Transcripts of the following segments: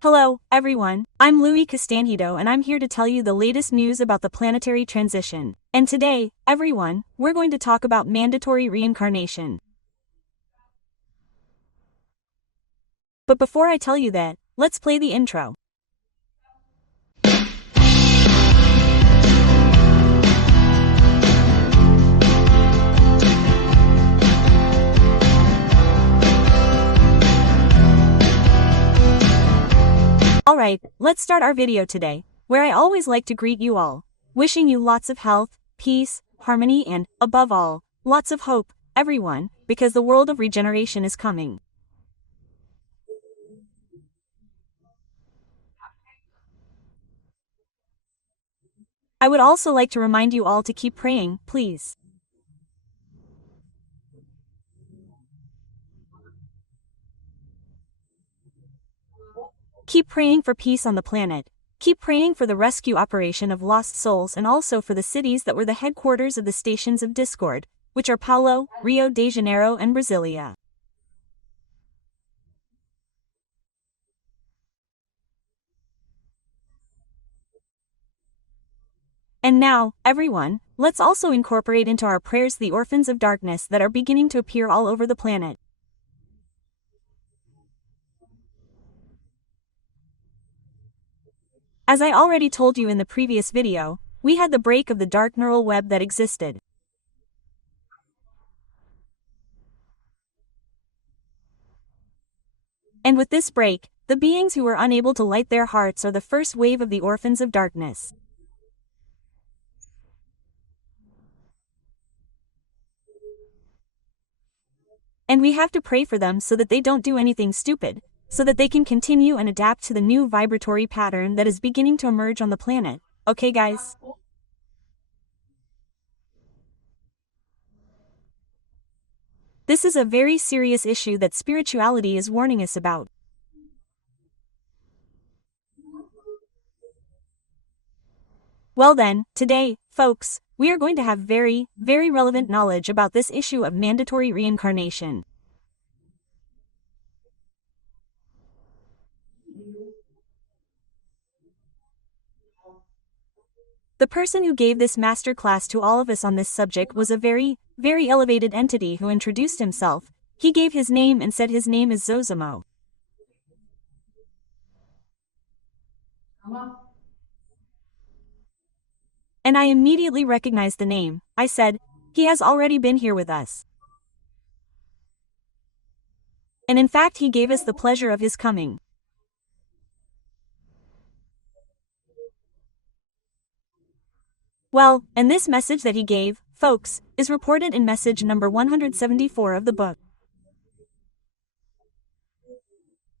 Hello, everyone. I'm Louise Castanhedo and I'm here to tell you the latest news about the planetary transition. And today, everyone, we're going to talk about mandatory reincarnation. But before I tell you that, let's play the intro. Alright, let's start our video today, where I always like to greet you all, wishing you lots of health, peace, harmony and, above all, lots of hope, everyone, because the world of regeneration is coming. I would also like to remind you all to keep praying, please. Keep praying for peace on the planet. Keep praying for the rescue operation of lost souls and also for the cities that were the headquarters of the stations of discord, which are Paulo, Rio de Janeiro and Brasilia. And now, everyone, let's also incorporate into our prayers the orphans of darkness that are beginning to appear all over the planet. As I already told you in the previous video, we had the break of the dark neural web that existed. And with this break, the beings who were unable to light their hearts are the first wave of the orphans of darkness. And we have to pray for them so that they don't do anything stupid, so that they can continue and adapt to the new vibratory pattern that is beginning to emerge on the planet. Okay, guys? This is a very serious issue that spirituality is warning us about. Well then, today, folks, we are going to have very relevant knowledge about this issue of mandatory reincarnation. The person who gave this master class to all of us on this subject was a very elevated entity who introduced himself. He gave his name and said his name is Zozimo. And I immediately recognized the name. I said, he has already been here with us. And in fact he gave us the pleasure of his coming. Well, and this message that he gave, folks, is reported in message number 174 of the book.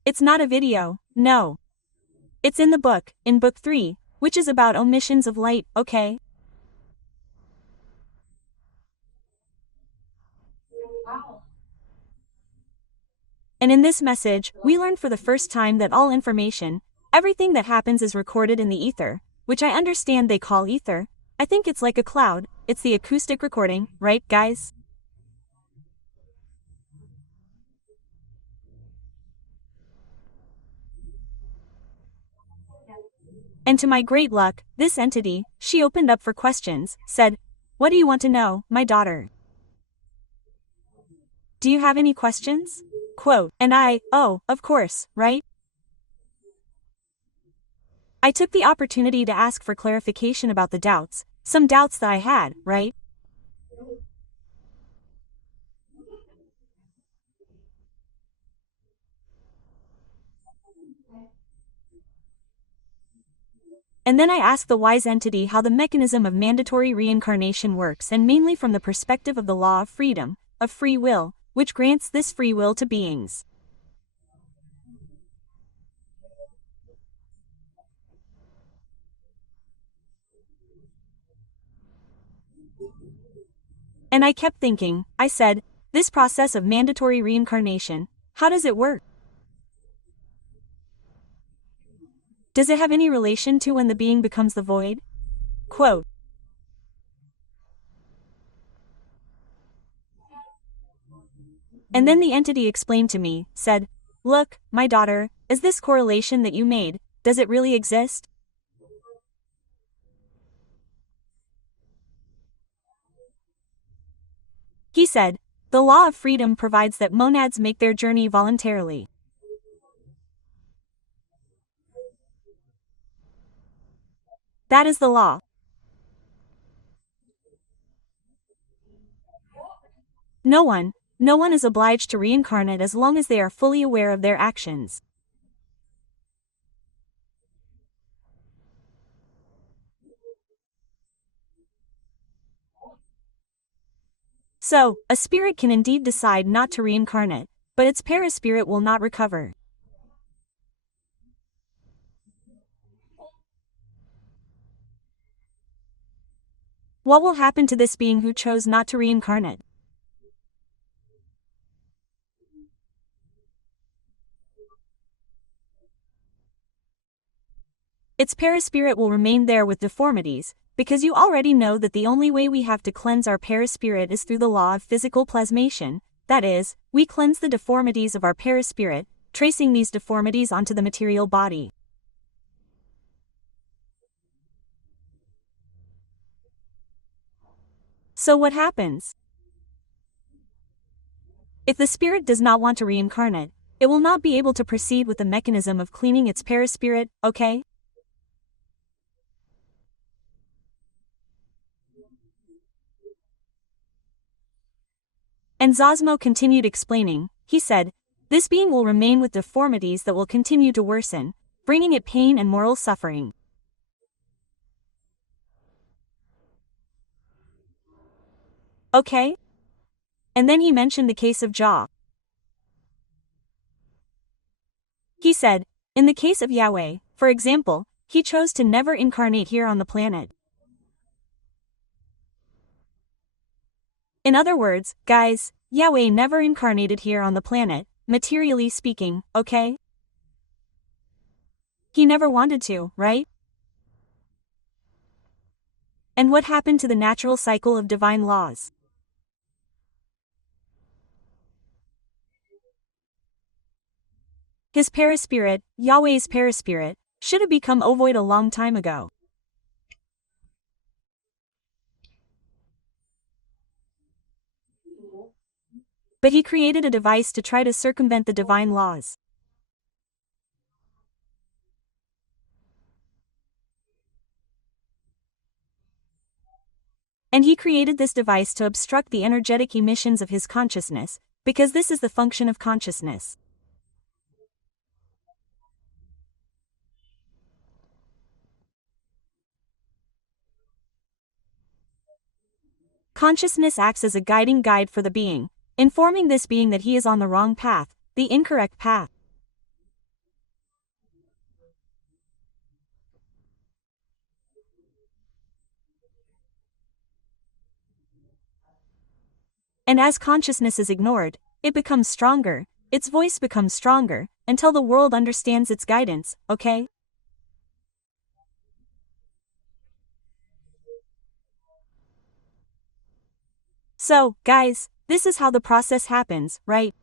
It's not a video, no. It's in the book, in book 3, which is about omissions of light, okay? And in this message, we learned for the first time that all information, everything that happens is recorded in the ether, which I understand they call ether. I think it's like a cloud, it's the acoustic recording, right, guys? And to my great luck, this entity, she opened up for questions, said, "What do you want to know, my daughter? Do you have any questions?" Quote, and I, oh, of course, right? I took the opportunity to ask for clarification about the doubts, some doubts that I had, right? And then I asked the wise entity how the mechanism of mandatory reincarnation works, and mainly from the perspective of the law of freedom, of free will, which grants this free will to beings. And I kept thinking, I said, this process of mandatory reincarnation, how does it work? Does it have any relation to when the being becomes the void? Quote. And then the entity explained to me, said, look, my daughter, is this correlation that you made, does it really exist? He said, the law of freedom provides that monads make their journey voluntarily. That is the law. No one is obliged to reincarnate as long as they are fully aware of their actions. So, a spirit can indeed decide not to reincarnate, but its paraspirit will not recover. What will happen to this being who chose not to reincarnate? Its paraspirit will remain there with deformities, because you already know that the only way we have to cleanse our paraspirit is through the law of physical plasmation, that is, we cleanse the deformities of our paraspirit, tracing these deformities onto the material body. So what happens? If the spirit does not want to reincarnate, it will not be able to proceed with the mechanism of cleaning its paraspirit, okay? And Zosmo continued explaining, he said, this being will remain with deformities that will continue to worsen, bringing it pain and moral suffering. Okay? And then he mentioned the case of Jah. He said, in the case of Yahweh, for example, he chose to never incarnate here on the planet. In other words, guys, Yahweh never incarnated here on the planet, materially speaking, okay? He never wanted to, right? And what happened to the natural cycle of divine laws? His paraspirit, Yahweh's paraspirit, should have become ovoid a long time ago. But he created a device to try to circumvent the divine laws. And he created this device to obstruct the energetic emissions of his consciousness, because this is the function of consciousness. Consciousness acts as a guiding guide for the being, informing this being that he is on the wrong path, the incorrect path. And as consciousness is ignored, it becomes stronger, its voice becomes stronger, until the world understands its guidance, okay? So, guys, this is how the process happens, right?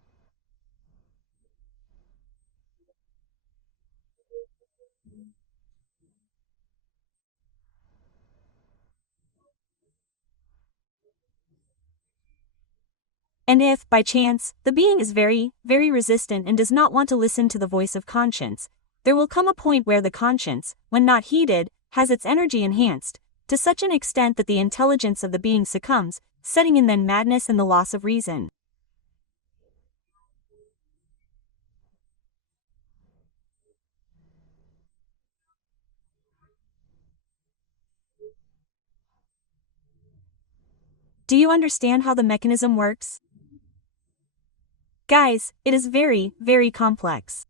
And if, by chance, the being is very, very resistant and does not want to listen to the voice of conscience, there will come a point where the conscience, when not heeded, has its energy enhanced, to such an extent that the intelligence of the being succumbs, setting in then madness and the loss of reason. Do you understand how the mechanism works? Guys, it is very, very complex.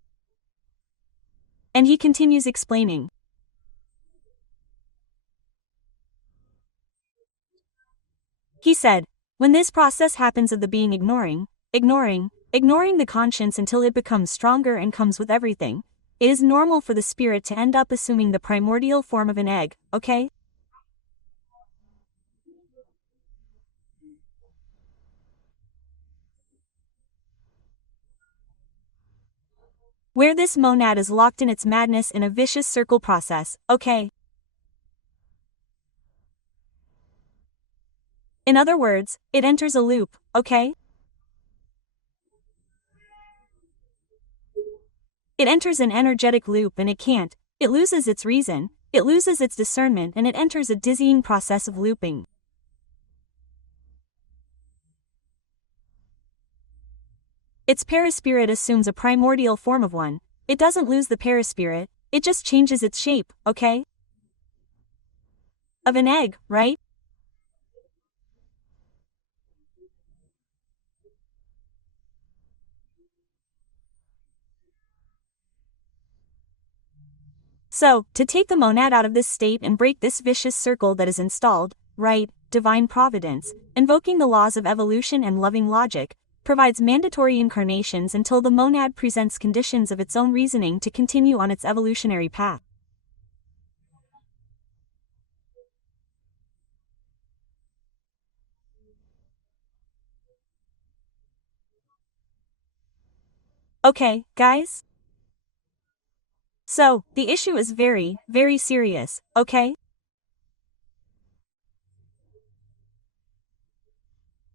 And he continues explaining. He said, when this process happens of the being ignoring the conscience until it becomes stronger and comes with everything, it is normal for the spirit to end up assuming the primordial form of an egg, okay? where this monad is locked in its madness in a vicious circle process, okay? In other words, it enters a loop, okay? It enters an energetic loop and it can't. It loses its reason, it loses its discernment, and it enters a dizzying process of looping. Its perispirit assumes a primordial form of one. It doesn't lose the perispirit, it just changes its shape, okay? Of an egg, right? So, to take the monad out of this state and break this vicious circle that is installed, right, divine providence, invoking the laws of evolution and loving logic, provides mandatory incarnations until the monad presents conditions of its own reasoning to continue on its evolutionary path. Okay, guys? So, the issue is very, very serious, okay?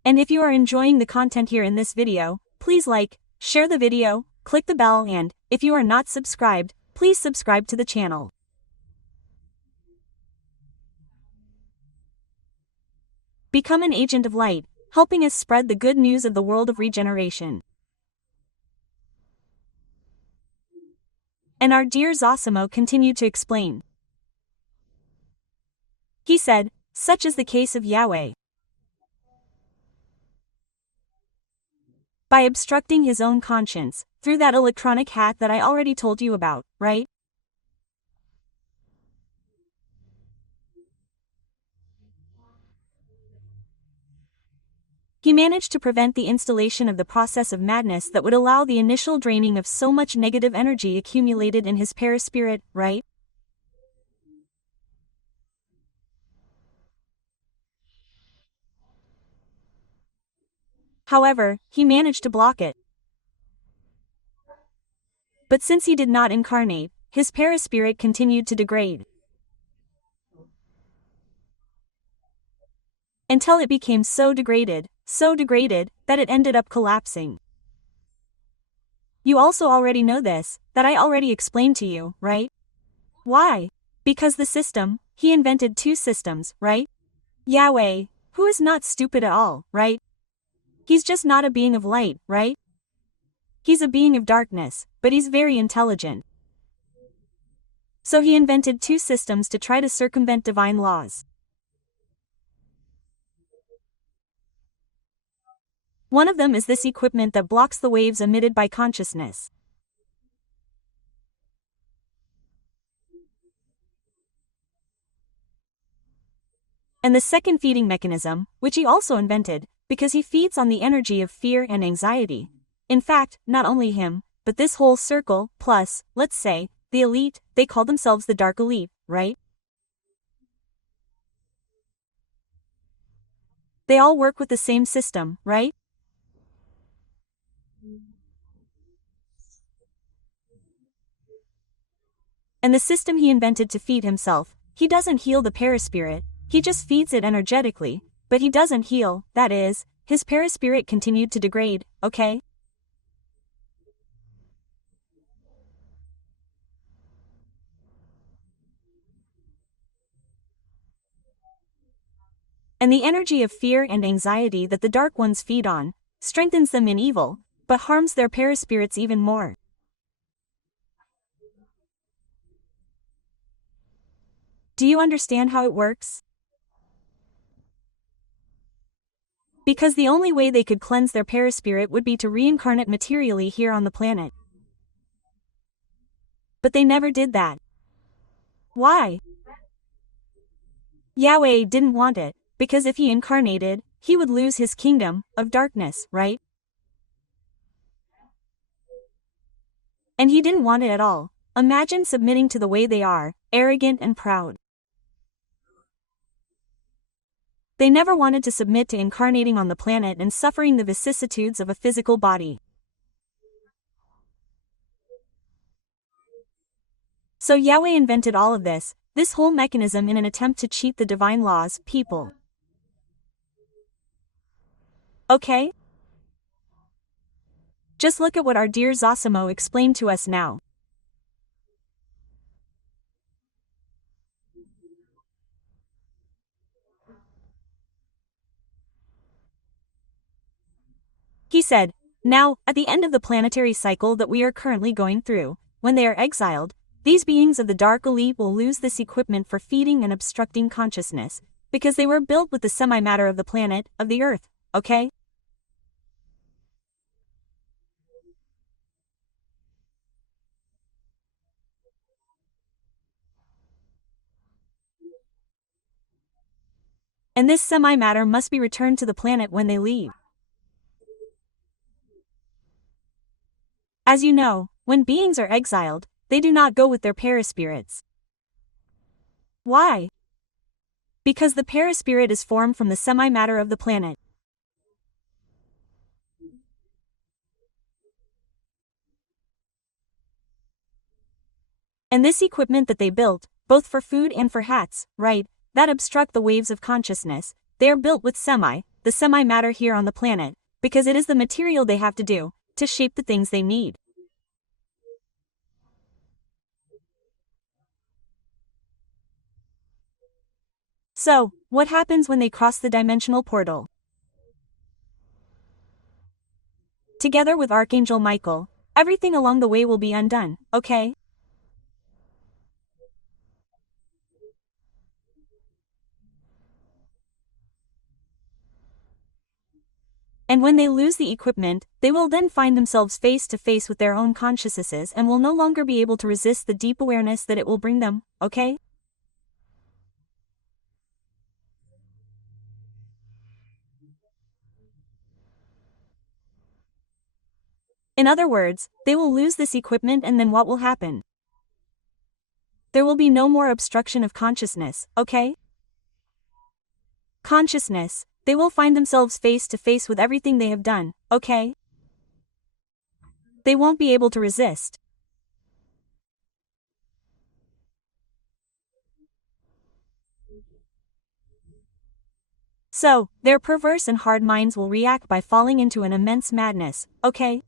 And if you are enjoying the content here in this video, please like, share the video, click the bell, and, if you are not subscribed, please subscribe to the channel. Become an agent of light, helping us spread the good news of the world of regeneration. And our dear Zosimo continued to explain. He said, such is the case of Yahweh. By obstructing his own conscience, through that electronic hat that I already told you about, right? He managed to prevent the installation of the process of madness that would allow the initial draining of so much negative energy accumulated in his perispirit, right? However, he managed to block it. But since he did not incarnate, his perispirit continued to degrade. Until it became so degraded, that it ended up collapsing. You also already know this, that I already explained to you, right? Why? Because the system, he invented two systems, right? Yahweh, who is not stupid at all, right? He's just not a being of light, right? He's a being of darkness, but he's very intelligent. So he invented two systems to try to circumvent divine laws. One of them is this equipment that blocks the waves emitted by consciousness. And the second feeding mechanism, which he also invented, because he feeds on the energy of fear and anxiety. In fact, not only him, but this whole circle, plus, let's say, the elite, they call themselves the dark elite, right? They all work with the same system, right? And the system he invented to feed himself, he doesn't heal the perispirit, he just feeds it energetically, but he doesn't heal, that is, his perispirit continued to degrade, okay? And the energy of fear and anxiety that the dark ones feed on, strengthens them in evil, but harms their perispirits even more. Do you understand how it works? Because the only way they could cleanse their perispirit would be to reincarnate materially here on the planet. But they never did that. Why? Yahweh didn't want it, because if he incarnated, he would lose his kingdom of darkness, right? And he didn't want it at all. Imagine submitting to the way they are, arrogant and proud. They never wanted to submit to incarnating on the planet and suffering the vicissitudes of a physical body. So Yahweh invented all of this whole mechanism in an attempt to cheat the divine laws, people. Okay? Just look at what our dear Zosimo explained to us now. He said, now, at the end of the planetary cycle that we are currently going through, when they are exiled, these beings of the dark elite will lose this equipment for feeding and obstructing consciousness, because they were built with the semi-matter of the planet, of the Earth, okay? And this semi-matter must be returned to the planet when they leave. As you know, when beings are exiled, they do not go with their paraspirits. Why? Because the paraspirit is formed from the semi-matter of the planet. And this equipment that they built, both for food and for hats, right, that obstruct the waves of consciousness, they are built with the semi-matter here on the planet, because it is the material they have to do, to shape the things they need. So, what happens when they cross the dimensional portal? Together with Archangel Michael, everything along the way will be undone, okay? And when they lose the equipment, they will then find themselves face to face with their own consciousnesses and will no longer be able to resist the deep awareness that it will bring them, okay? In other words, they will lose this equipment and then what will happen? There will be no more obstruction of consciousness, okay? Consciousness, they will find themselves face to face with everything they have done, okay? They won't be able to resist. So, their perverse and hard minds will react by falling into an immense madness, okay?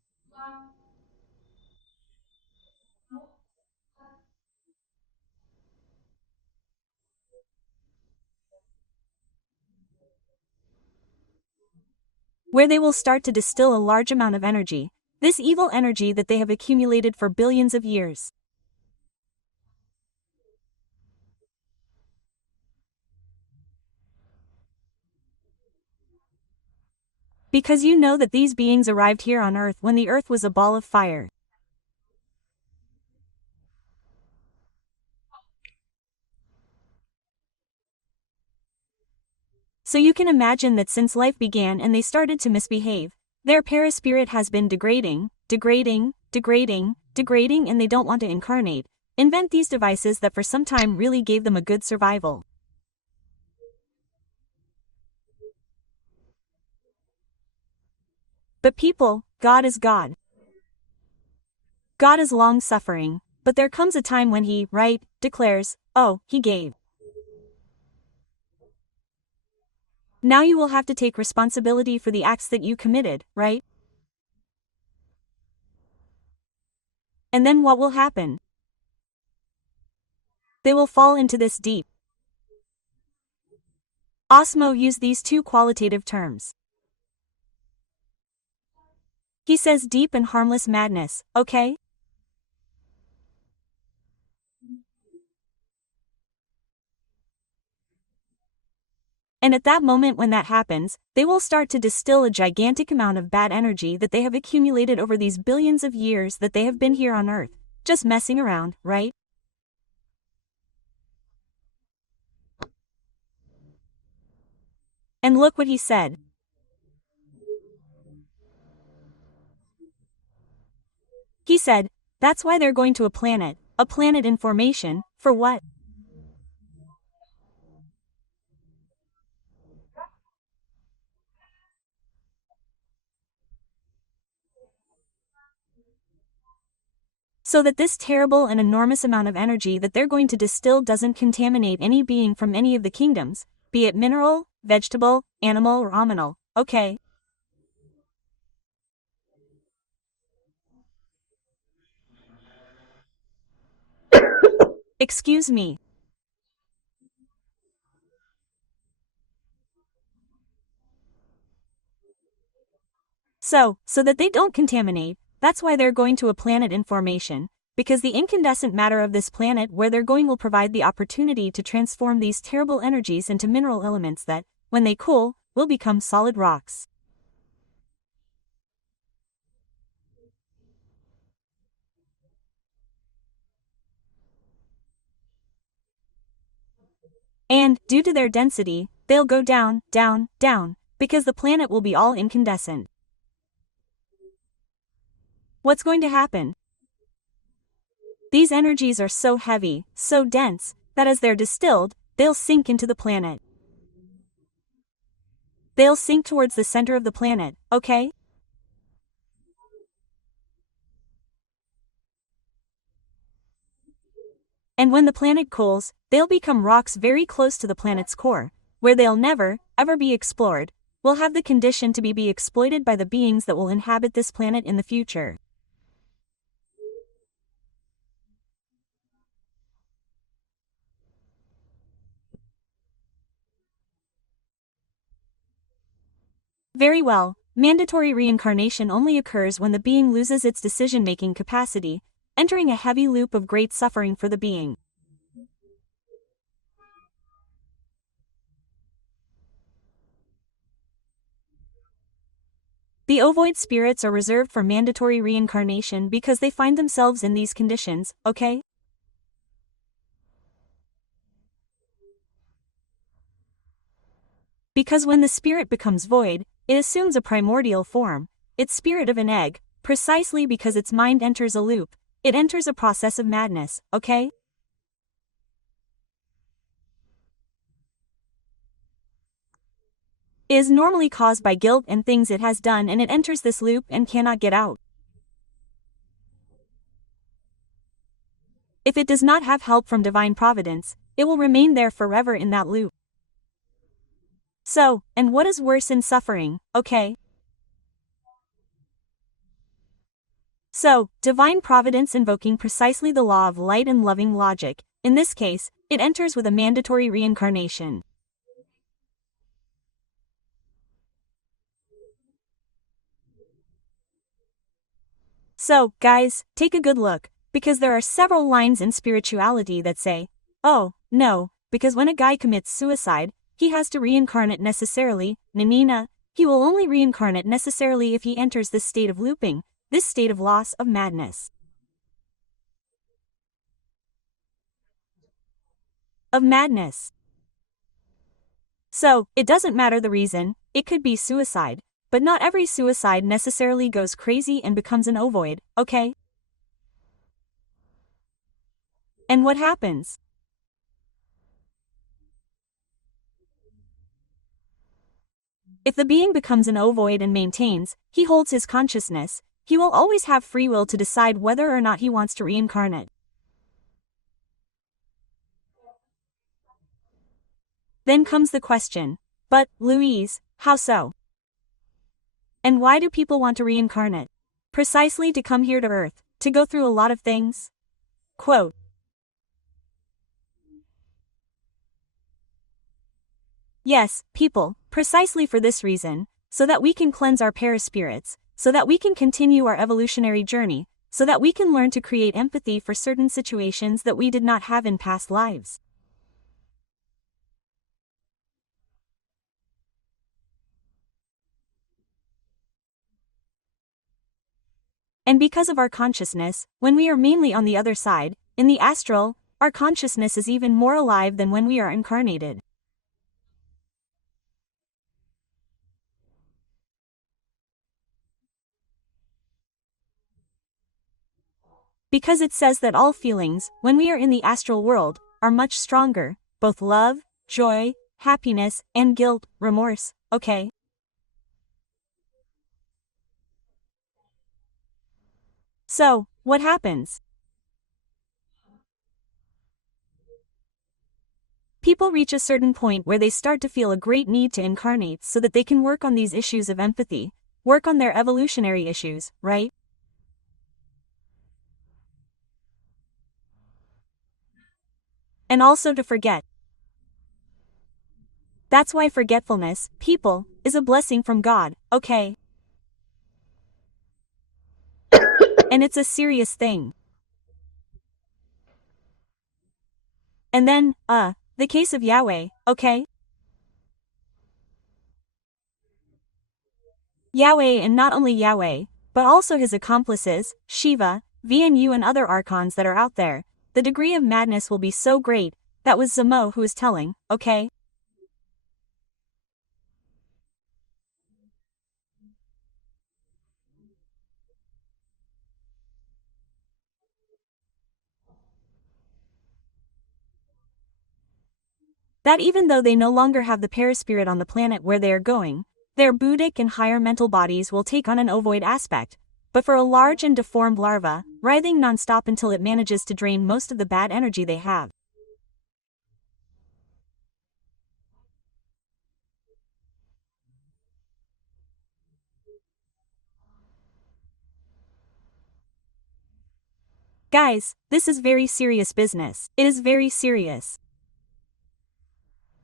Where they will start to distill a large amount of energy, this evil energy that they have accumulated for billions of years. Because you know that these beings arrived here on Earth when the Earth was a ball of fire. So you can imagine that since life began and they started to misbehave, their paraspirit has been degrading, and they don't want to incarnate, invent these devices that for some time really gave them a good survival. But people, God is God. God is long-suffering, but there comes a time when he, right, declares, oh, he gave. Now you will have to take responsibility for the acts that you committed, right? And then what will happen? They will fall into this deep. Osmo used these two qualitative terms. He says deep and harmless madness, okay? And at that moment when that happens, they will start to distill a gigantic amount of bad energy that they have accumulated over these billions of years that they have been here on Earth, just messing around, right? And look what he said. He said, that's why they're going to a planet in formation, for what? So that this terrible and enormous amount of energy that they're going to distill doesn't contaminate any being from any of the kingdoms, be it mineral, vegetable, animal or aminal, okay? Excuse me. So that they don't contaminate, that's why they're going to a planet in formation, because the incandescent matter of this planet where they're going will provide the opportunity to transform these terrible energies into mineral elements that, when they cool, will become solid rocks. And, due to their density, they'll go down, down, down, because the planet will be all incandescent. What's going to happen? These energies are so heavy, so dense, that as they're distilled, they'll sink into the planet. They'll sink towards the center of the planet, okay? And when the planet cools, they'll become rocks very close to the planet's core, where they'll never, ever be explored, will have the condition to be exploited by the beings that will inhabit this planet in the future. Very well, mandatory reincarnation only occurs when the being loses its decision-making capacity, entering a heavy loop of great suffering for the being. The ovoid spirits are reserved for mandatory reincarnation because they find themselves in these conditions, okay? Because when the spirit becomes void, it assumes a primordial form, its spirit of an egg, precisely because its mind enters a loop, it enters a process of madness, okay? It is normally caused by guilt and things it has done, and it enters this loop and cannot get out. If it does not have help from divine providence, it will remain there forever in that loop. So, and what is worse in suffering, okay? So, divine providence invoking precisely the law of light and loving logic, in this case, it enters with a mandatory reincarnation. So, guys, take a good look, because there are several lines in spirituality that say, oh, no, because when a guy commits suicide, he has to reincarnate necessarily, nanina, he will only reincarnate necessarily if he enters this state of looping, this state of loss of madness. Of madness. So, it doesn't matter the reason, it could be suicide, but not every suicide necessarily goes crazy and becomes an ovoid, okay? And what happens? If the being becomes an ovoid and maintains, he holds his consciousness, he will always have free will to decide whether or not he wants to reincarnate. Then comes the question, but, Louise, how so? And why do people want to reincarnate? Precisely to come here to Earth, to go through a lot of things. Quote, yes, people, precisely for this reason, so that we can cleanse our paraspirits, so that we can continue our evolutionary journey, so that we can learn to create empathy for certain situations that we did not have in past lives. And because of our consciousness, when we are mainly on the other side, in the astral, our consciousness is even more alive than when we are incarnated. Because it says that all feelings, when we are in the astral world, are much stronger, both love, joy, happiness, and guilt, remorse, okay? So, what happens? People reach a certain point where they start to feel a great need to incarnate so that they can work on these issues of empathy, work on their evolutionary issues, right? And also to forget. That's why forgetfulness, people, is a blessing from God, okay? And it's a serious thing. And then, the case of Yahweh, okay? Yahweh, and not only Yahweh, but also his accomplices, Shiva, VNU and other archons that are out there, the degree of madness will be so great. That was Zamo who was telling, okay? That even though they no longer have the perispirit on the planet where they are going, their Buddhic and higher mental bodies will take on an ovoid aspect, but for a large and deformed larva, writhing non-stop until it manages to drain most of the bad energy they have. Guys, this is very serious business. It is very serious.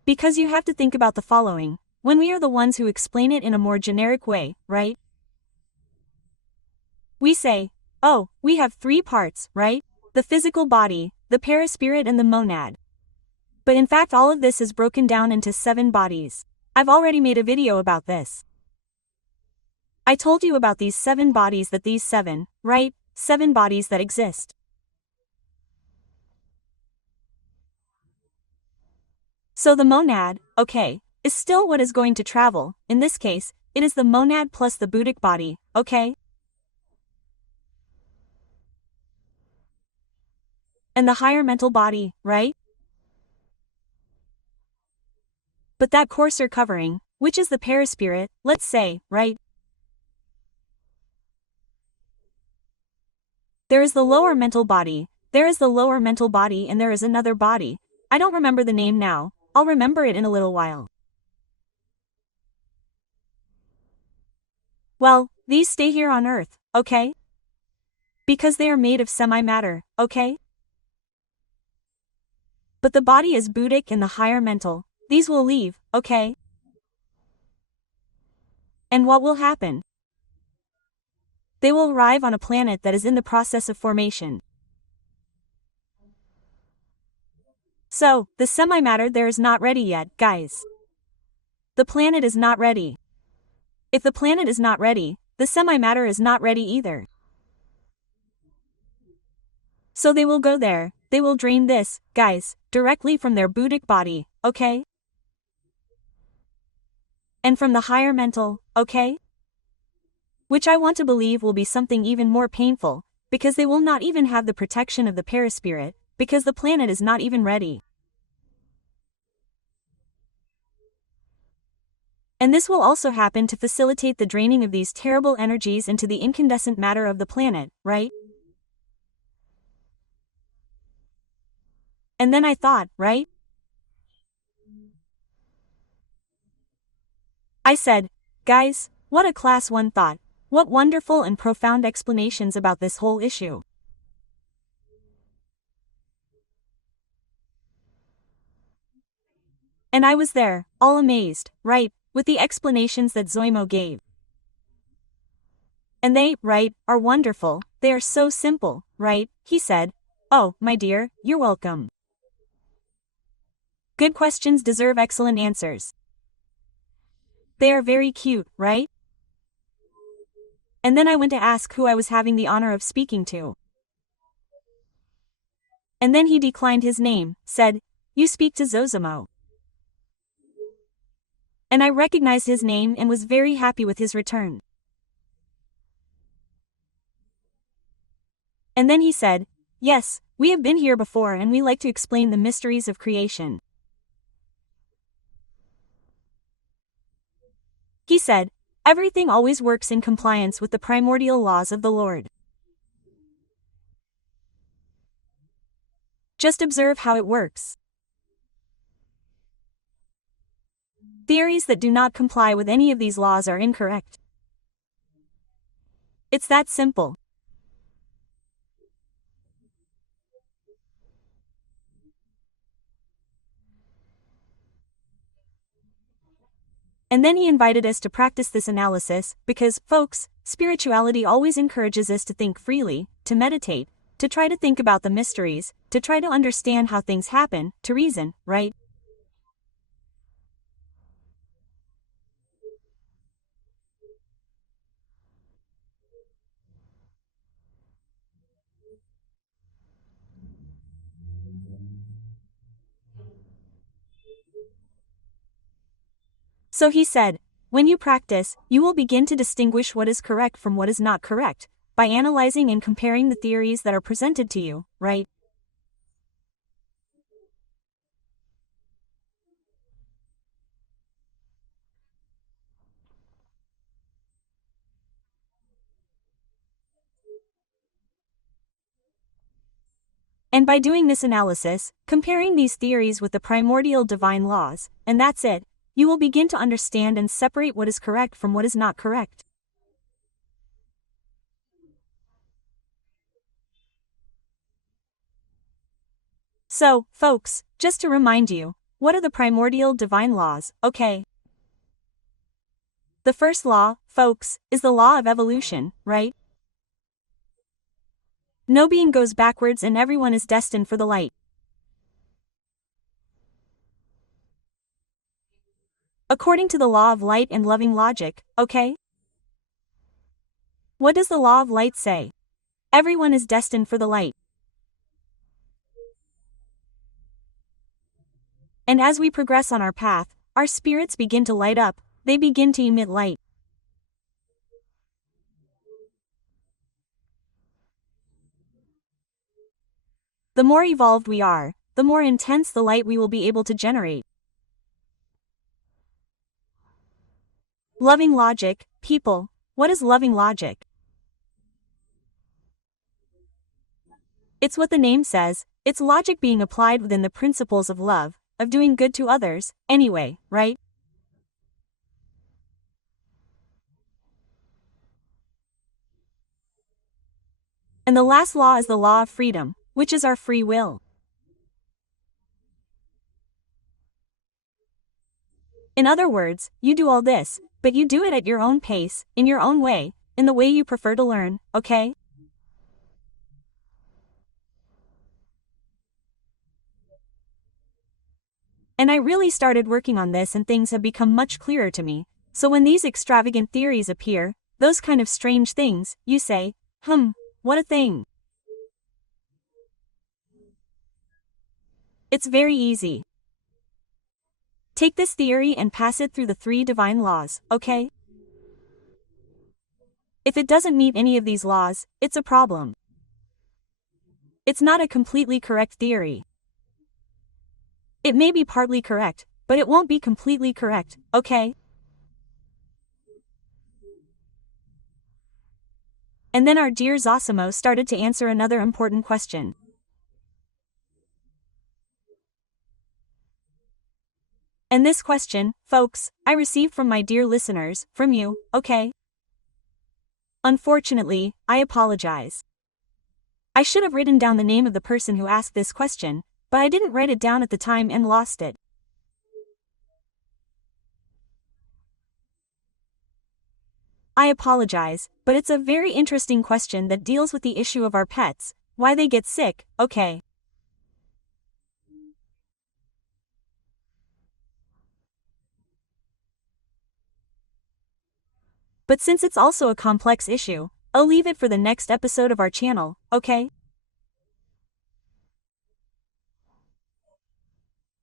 Because you have to think about the following, when we are the ones who explain it in a more generic way, right? We say, oh, we have 3 parts, right? The physical body, the perispirit and the monad. But in fact all of this is broken down into 7 bodies. I've already made a video about this. I told you about these 7 bodies, that these 7, right? 7 bodies that exist. So the monad, okay, is still what is going to travel. In this case, it is the monad plus the Buddhic body, okay? And the higher mental body, right? But that coarser covering, which is the perispirit, let's say, right? There is the lower mental body, there is the lower mental body, and there is another body. I don't remember the name now, I'll remember it in a little while. Well, these stay here on Earth, okay? Because they are made of semi-matter, okay? But the body is Buddhic and the higher mental, these will leave, okay? And what will happen? They will arrive on a planet that is in the process of formation. So, the semi-matter there is not ready yet, guys. The planet is not ready. If the planet is not ready, the semi-matter is not ready either. So they will go there, they will drain this, guys, directly from their Buddhic body, okay? And from the higher mental, okay? Which I want to believe will be something even more painful, because they will not even have the protection of the perispirit, because the planet is not even ready. And this will also happen to facilitate the draining of these terrible energies into the incandescent matter of the planet, right? And then I thought, right? I said, guys, what a class 1 thought, what wonderful and profound explanations about this whole issue. And I was there, all amazed, right, with the explanations that Zoimo gave. And they, right, are wonderful, they are so simple, right? He said, oh, my dear, you're welcome. Good questions deserve excellent answers. They are very cute, right? And then I went to ask who I was having the honor of speaking to. And then he declined his name, said, you speak to Zozimo. And I recognized his name and was very happy with his return. And then he said, yes, we have been here before and we like to explain the mysteries of creation. He said, everything always works in compliance with the primordial laws of the Lord. Just observe how it works. Theories that do not comply with any of these laws are incorrect. It's that simple. And then he invited us to practice this analysis because, folks, spirituality always encourages us to think freely, to meditate, to try to think about the mysteries, to try to understand how things happen, to reason, right? So he said, when you practice, you will begin to distinguish what is correct from what is not correct, by analyzing and comparing the theories that are presented to you, right? And by doing this analysis, comparing these theories with the primordial divine laws, and that's it, you will begin to understand and separate what is correct from what is not correct. So, folks, just to remind you, what are the primordial divine laws, okay? The first law, folks, is the law of evolution, right? No being goes backwards and everyone is destined for the light. According to the law of light and loving logic, okay? What does the law of light say? Everyone is destined for the light. And as we progress on our path, our spirits begin to light up, they begin to emit light. The more evolved we are, the more intense the light we will be able to generate. Loving logic, people, what is loving logic? It's what the name says, it's logic being applied within the principles of love, of doing good to others, anyway, right? And the last law is the law of freedom, which is our free will. In other words, you do all this, but you do it at your own pace, in your own way, in the way you prefer to learn, okay? And I really started working on this and things have become much clearer to me. So when these extravagant theories appear, those kind of strange things, you say, what a thing. It's very easy. Take this theory and pass it through the 3 divine laws, okay? If it doesn't meet any of these laws, it's a problem. It's not a completely correct theory. It may be partly correct, but it won't be completely correct, okay? And then our dear Zosimo started to answer another important question. And this question, folks, I received from my dear listeners, from you, okay? Unfortunately, I apologize. I should have written down the name of the person who asked this question, but I didn't write it down at the time and lost it. I apologize, but it's a very interesting question that deals with the issue of our pets, why they get sick, okay? But since it's also a complex issue, I'll leave it for the next episode of our channel, okay?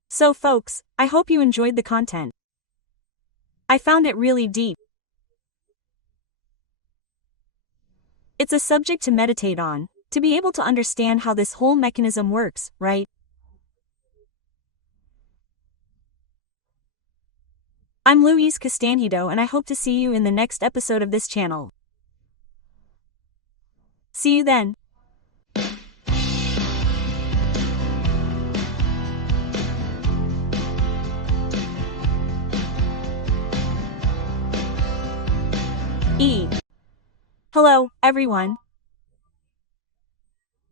So folks, I hope you enjoyed the content. I found it really deep. It's a subject to meditate on, to be able to understand how this whole mechanism works, right? I'm Louise Castanhedo and I hope to see you in the next episode of this channel. See you then. Hello, everyone.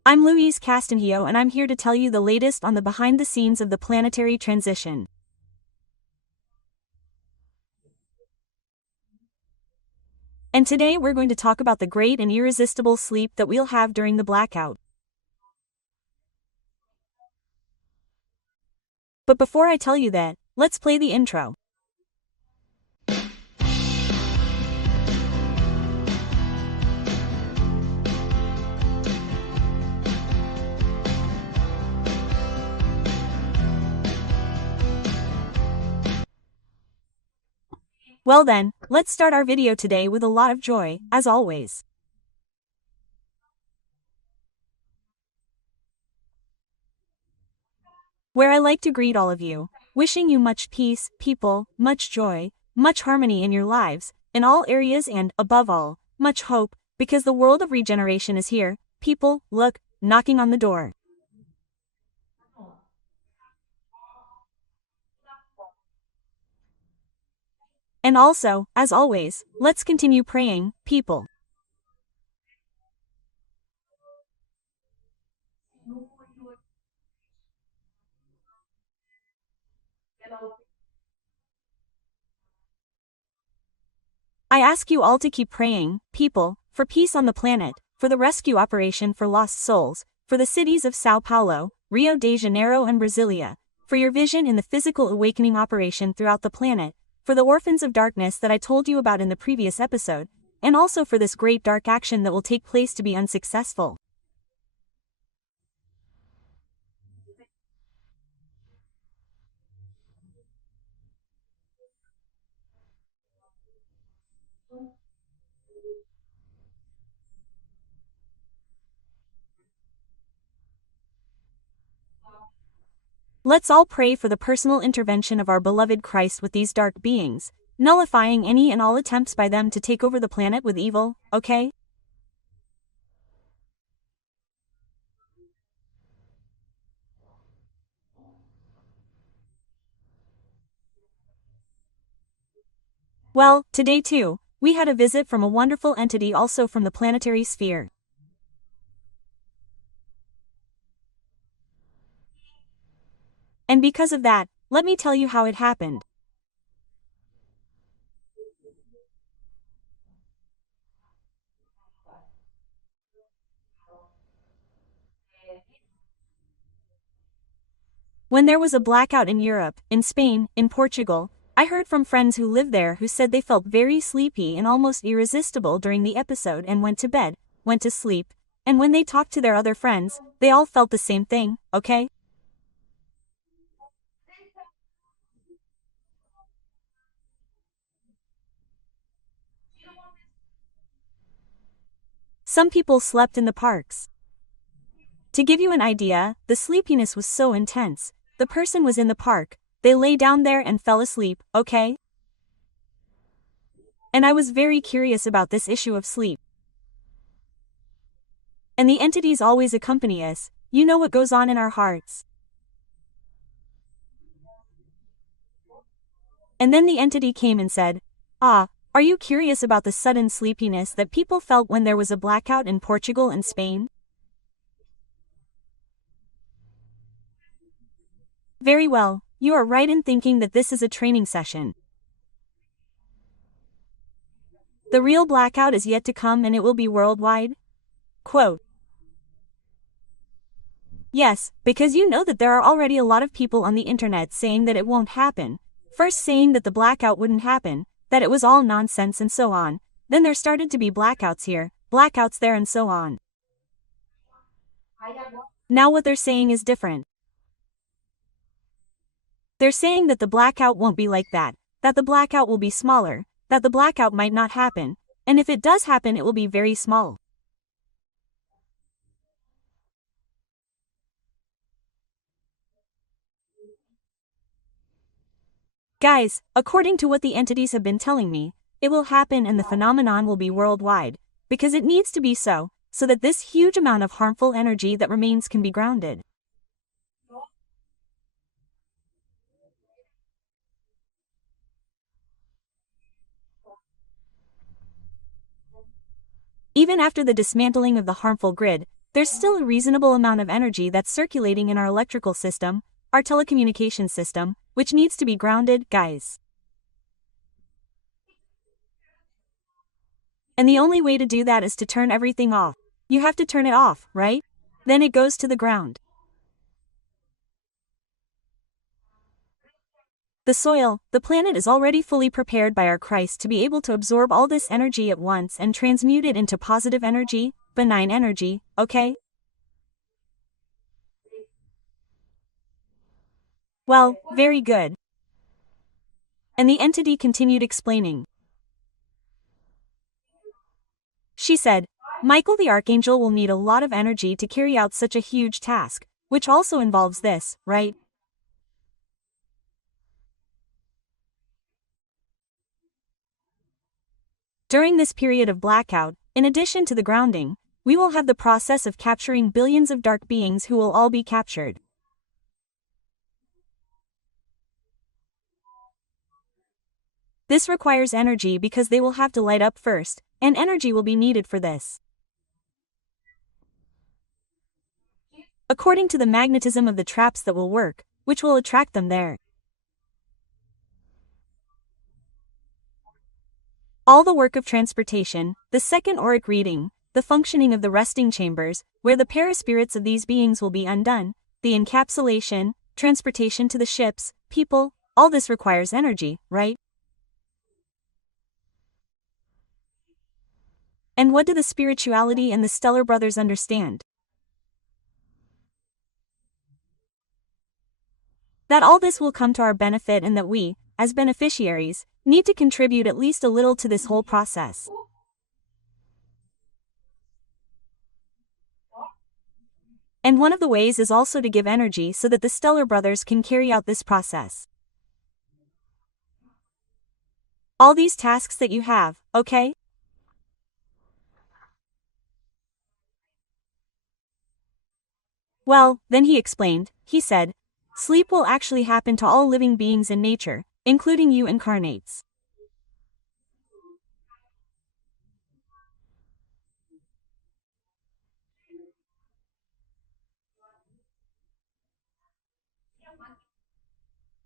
I'm Louise Castanhedo and I'm here to tell you the latest on the behind the scenes of the planetary transition. And today we're going to talk about the great and irresistible sleep that we'll have during the blackout. But before I tell you that, let's play the intro. Well then, let's start our video today with a lot of joy, as always. Where I like to greet all of you, wishing you much peace, people, much joy, much harmony in your lives, in all areas and, above all, much hope, because the world of regeneration is here, people, look, knocking on the door. And also, as always, let's continue praying, people. I ask you all to keep praying, people, for peace on the planet, for the rescue operation for lost souls, for the cities of Sao Paulo, Rio de Janeiro and Brasilia, for your vision in the physical awakening operation throughout the planet, for the orphans of darkness that I told you about in the previous episode, and also for this great dark action that will take place to be unsuccessful. Let's all pray for the personal intervention of our beloved Christ with these dark beings, nullifying any and all attempts by them to take over the planet with evil, okay? Well, today too, we had a visit from a wonderful entity also from the planetary sphere. And because of that, let me tell you how it happened. When there was a blackout in Europe, in Spain, in Portugal, I heard from friends who live there who said they felt very sleepy and almost irresistible during the episode and went to bed, went to sleep, and when they talked to their other friends, they all felt the same thing, okay? Some people slept in the parks. To give you an idea, the sleepiness was so intense, the person was in the park, they lay down there and fell asleep, okay? And I was very curious about this issue of sleep. And the entities always accompany us, you know what goes on in our hearts. And then the entity came and said, "Ah, are you curious about the sudden sleepiness that people felt when there was a blackout in Portugal and Spain?" Very well, you are right in thinking that this is a training session. The real blackout is yet to come and it will be worldwide. Quote. Yes, because you know that there are already a lot of people on the internet saying that it won't happen. First saying that the blackout wouldn't happen, that it was all nonsense and so on. Then there started to be blackouts here, blackouts there and so on. Now what they're saying is different. They're saying that the blackout won't be like that the blackout will be smaller, that the blackout might not happen, and if it does happen it will be very small. Guys, according to what the entities have been telling me, it will happen and the phenomenon will be worldwide, because it needs to be so that this huge amount of harmful energy that remains can be grounded. Even after the dismantling of the harmful grid, there's still a reasonable amount of energy that's circulating in our electrical system, our telecommunication system, which needs to be grounded, guys. And the only way to do that is to turn everything off. You have to turn it off, right? Then it goes to the ground. The soil, the planet is already fully prepared by our Christ to be able to absorb all this energy at once and transmute it into positive energy, benign energy, okay? Well, very good. And the entity continued explaining. She said, Michael the Archangel will need a lot of energy to carry out such a huge task, which also involves this, right? During this period of blackout, in addition to the grounding, we will have the process of capturing billions of dark beings who will all be captured. This requires energy because they will have to light up first, and energy will be needed for this. According to the magnetism of the traps that will work, which will attract them there. All the work of transportation, the second auric reading, the functioning of the resting chambers, where the paraspirits of these beings will be undone, the encapsulation, transportation to the ships, people, all this requires energy, right? And what do the spirituality and the stellar brothers understand? That all this will come to our benefit and that we, as beneficiaries, need to contribute at least a little to this whole process. And one of the ways is also to give energy so that the stellar brothers can carry out this process. All these tasks that you have, okay? Well, then he explained, he said, sleep will actually happen to all living beings in nature, including you incarnates.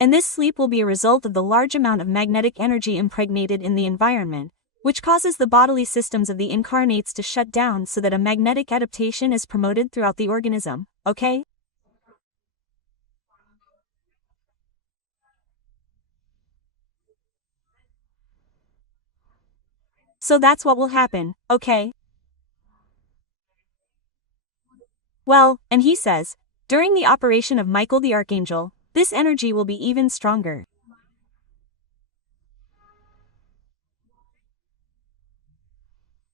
And this sleep will be a result of the large amount of magnetic energy impregnated in the environment, which causes the bodily systems of the incarnates to shut down so that a magnetic adaptation is promoted throughout the organism, okay? So that's what will happen, okay? Well, and he says, during the operation of Michael the Archangel, this energy will be even stronger.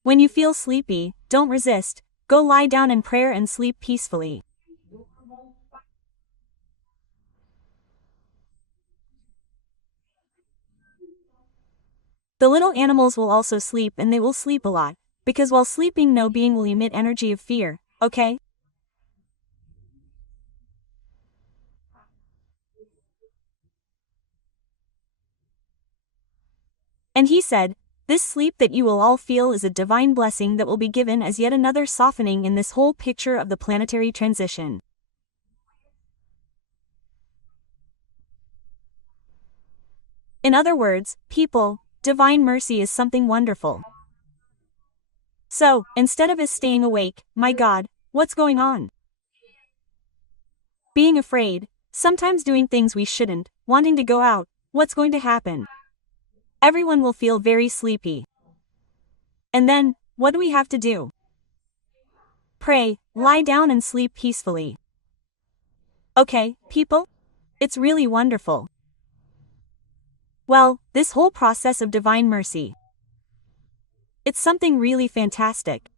When you feel sleepy, don't resist, go lie down in prayer and sleep peacefully. The little animals will also sleep and they will sleep a lot, because while sleeping no being will emit energy of fear, okay? And he said, this sleep that you will all feel is a divine blessing that will be given as yet another softening in this whole picture of the planetary transition. In other words, people, divine mercy is something wonderful. So, instead of us staying awake, my God, what's going on? Being afraid, sometimes doing things we shouldn't, wanting to go out, what's going to happen? Everyone will feel very sleepy. And then, what do we have to do? Pray, lie down and sleep peacefully. Okay, people? It's really wonderful. Well, this whole process of divine mercy. It's something really fantastic.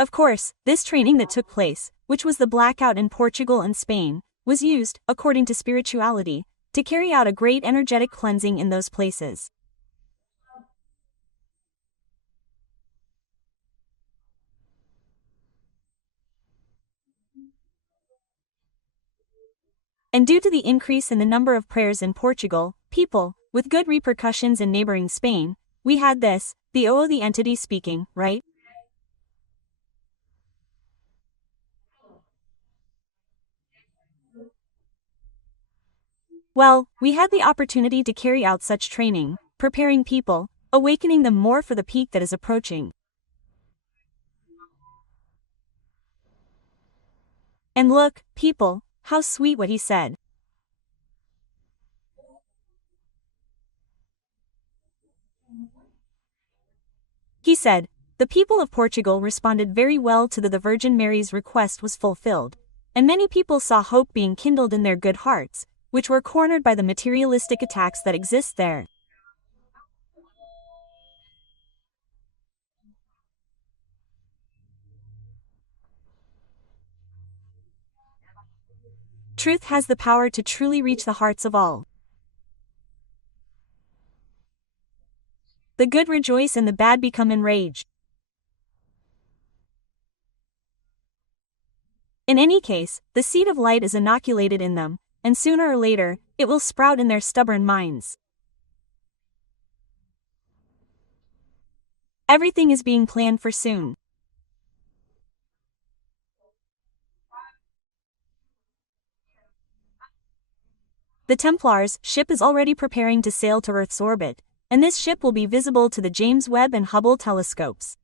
Of course, this training that took place, which was the blackout in Portugal and Spain, was used, according to spirituality, to carry out a great energetic cleansing in those places. And due to the increase in the number of prayers in Portugal, people, with good repercussions in neighboring Spain. We had this, the entity speaking, right? Well, we had the opportunity to carry out such training, preparing people, awakening them more for the peak that is approaching. And look, people, how sweet what he said. He said, the people of Portugal responded very well to the Virgin Mary's request was fulfilled, and many people saw hope being kindled in their good hearts, which were cornered by the materialistic attacks that exist there. Truth has the power to truly reach the hearts of all. The good rejoice and the bad become enraged. In any case, the seed of light is inoculated in them, and sooner or later, it will sprout in their stubborn minds. Everything is being planned for soon. The Templars' ship is already preparing to sail to Earth's orbit, and this ship will be visible to the James Webb and Hubble telescopes.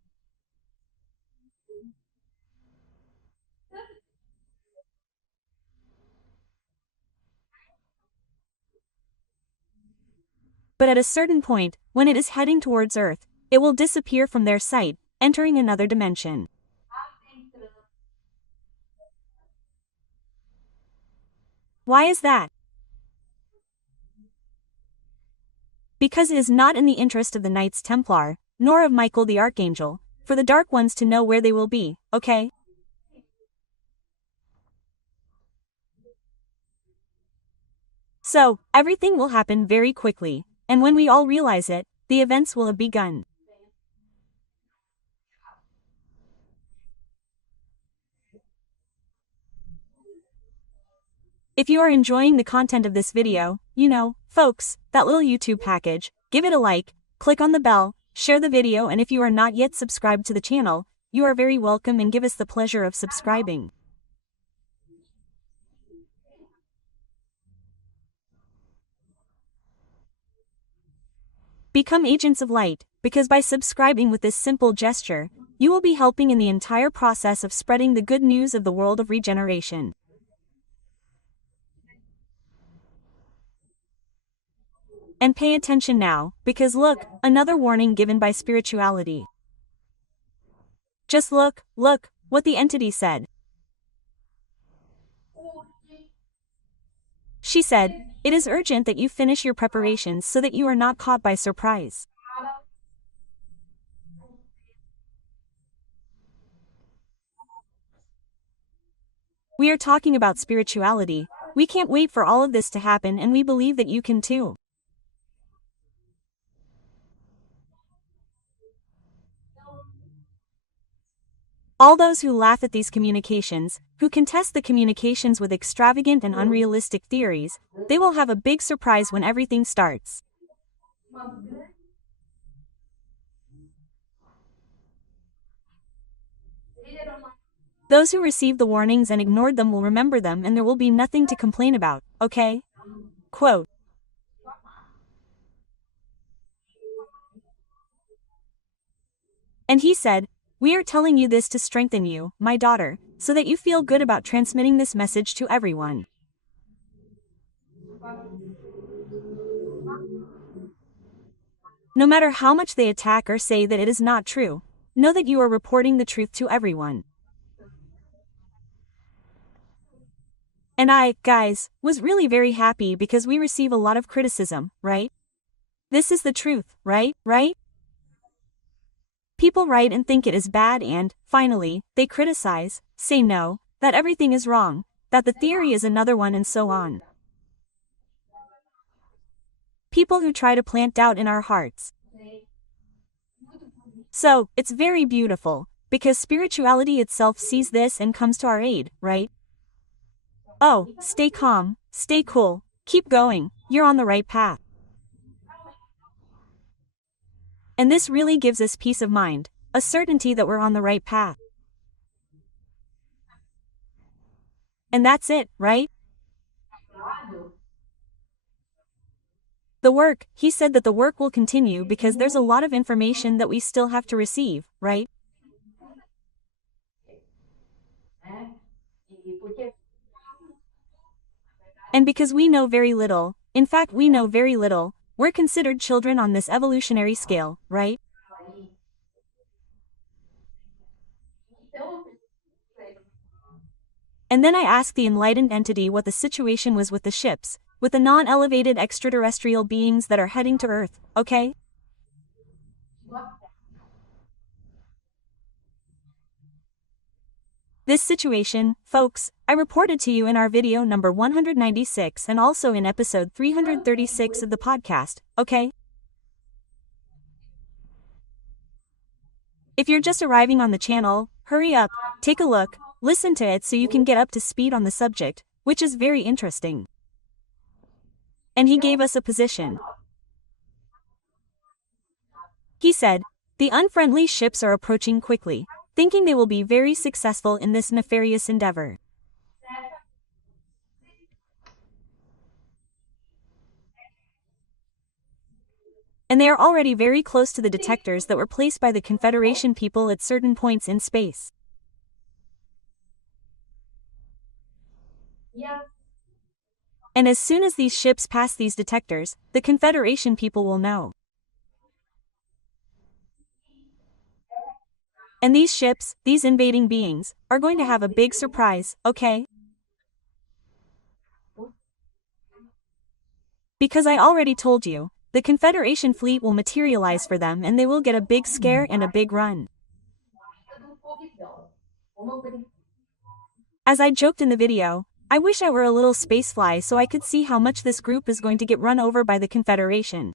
But at a certain point, when it is heading towards Earth, it will disappear from their sight, entering another dimension. Why is that? Because it is not in the interest of the Knights Templar, nor of Michael the Archangel, for the Dark Ones to know where they will be, okay? So, everything will happen very quickly, and when we all realize it, the events will have begun. If you are enjoying the content of this video, folks, that little YouTube package, give it a like, click on the bell, share the video, and if you are not yet subscribed to the channel, you are very welcome and give us the pleasure of subscribing. Become agents of light, because by subscribing with this simple gesture, you will be helping in the entire process of spreading the good news of the world of regeneration. And pay attention now, because look, another warning given by spirituality. Just look, what the entity said. She said, it is urgent that you finish your preparations so that you are not caught by surprise. We are talking about spirituality. We can't wait for all of this to happen, and we believe that you can too. All those who laugh at these communications, who contest the communications with extravagant and unrealistic theories, they will have a big surprise when everything starts. Those who received the warnings and ignored them will remember them, and there will be nothing to complain about, okay? Quote. And he said, we are telling you this to strengthen you, my daughter, so that you feel good about transmitting this message to everyone. No matter how much they attack or say that it is not true, know that you are reporting the truth to everyone. And I, guys, was really very happy because we receive a lot of criticism, right? This is the truth, right? People write and think it is bad and, finally, they criticize, say no, that everything is wrong, that the theory is another one, and so on. People who try to plant doubt in our hearts. So, it's very beautiful, because spirituality itself sees this and comes to our aid, right? Oh, stay calm, stay cool, keep going, you're on the right path. And this really gives us peace of mind, a certainty that we're on the right path. And that's it, right? The work, he said that the work will continue because there's a lot of information that we still have to receive, right? And because we know very little, in fact we know very little, we're considered children on this evolutionary scale, right? And then I asked the enlightened entity what the situation was with the ships, with the non-elevated extraterrestrial beings that are heading to Earth, okay? This situation, folks, I reported to you in our video number 196 and also in episode 336 of the podcast, okay? If you're just arriving on the channel, hurry up, take a look, listen to it so you can get up to speed on the subject, which is very interesting. And he gave us a position. He said, the unfriendly ships are approaching quickly, thinking they will be very successful in this nefarious endeavor. And they are already very close to the detectors that were placed by the Confederation people at certain points in space. And as soon as these ships pass these detectors, the Confederation people will know. And these ships, these invading beings, are going to have a big surprise, okay? Because I already told you, the Confederation fleet will materialize for them and they will get a big scare and a big run. As I joked in the video, I wish I were a little spacefly so I could see how much this group is going to get run over by the Confederation.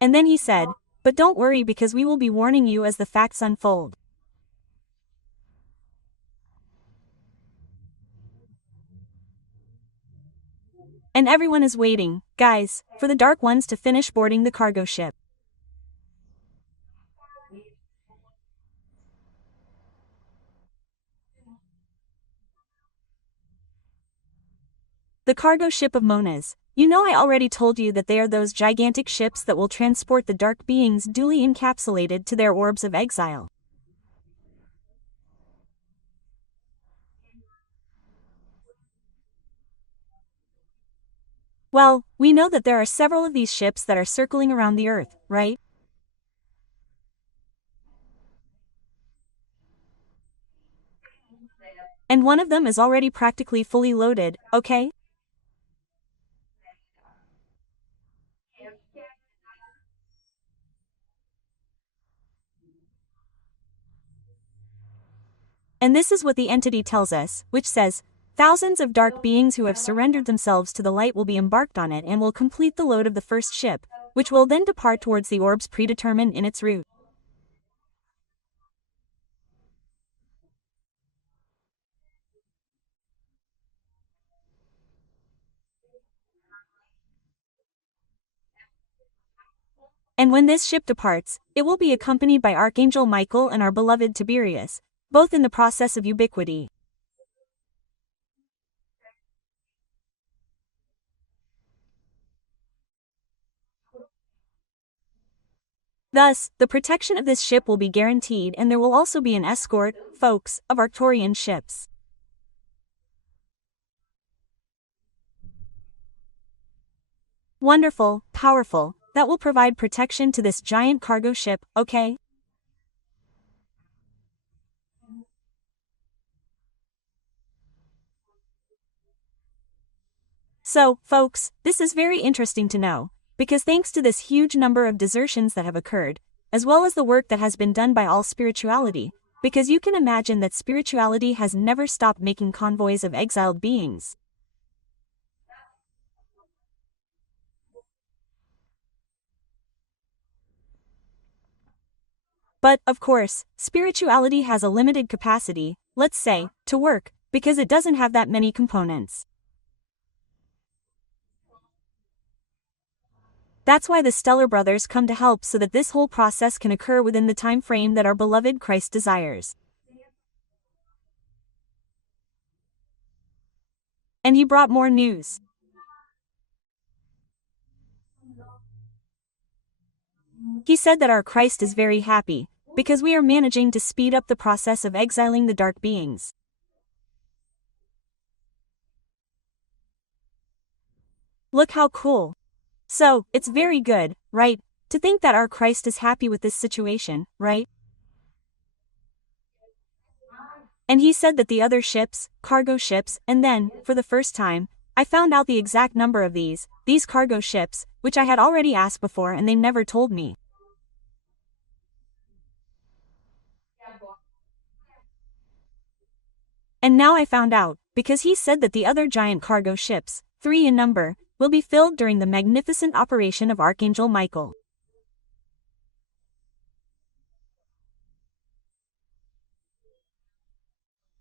And then he said, but don't worry because we will be warning you as the facts unfold. And everyone is waiting, guys, for the dark ones to finish boarding the cargo ship. The cargo ship of Monas. You know I already told you that they are those gigantic ships that will transport the dark beings duly encapsulated to their orbs of exile. Well, we know that there are several of these ships that are circling around the Earth, right? And one of them is already practically fully loaded, okay? And this is what the entity tells us, which says, thousands of dark beings who have surrendered themselves to the light will be embarked on it and will complete the load of the first ship, which will then depart towards the orbs predetermined in its route. And when this ship departs, it will be accompanied by Archangel Michael and our beloved Tiberius, both in the process of ubiquity. Thus, the protection of this ship will be guaranteed and there will also be an escort, folks, of Arcturian ships. Wonderful, powerful, that will provide protection to this giant cargo ship, okay? So, folks, this is very interesting to know, because thanks to this huge number of desertions that have occurred, as well as the work that has been done by all spirituality, because you can imagine that spirituality has never stopped making convoys of exiled beings. But, of course, spirituality has a limited capacity, let's say, to work, because it doesn't have that many components. That's why the stellar brothers come to help so that this whole process can occur within the time frame that our beloved Christ desires. And he brought more news. He said that our Christ is very happy, because we are managing to speed up the process of exiling the dark beings. Look how cool. So, it's very good, right, to think that our Christ is happy with this situation, right? And he said that the other ships, cargo ships, and then, for the first time, I found out the exact number of these cargo ships, which I had already asked before and they never told me. And now I found out, because he said that the other giant cargo ships, 3 in number, will be filled during the magnificent operation of Archangel Michael.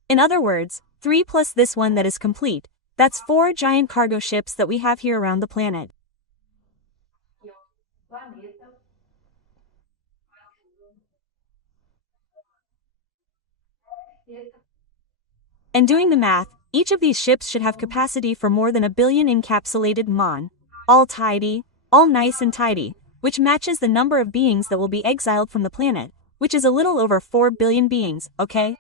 In other words, 3 plus this one that is complete, that's 4 giant cargo ships that we have here around the planet. And doing the math, each of these ships should have capacity for more than 1 billion encapsulated mon, all tidy, all nice and tidy, which matches the number of beings that will be exiled from the planet, which is a little over 4 billion beings, okay?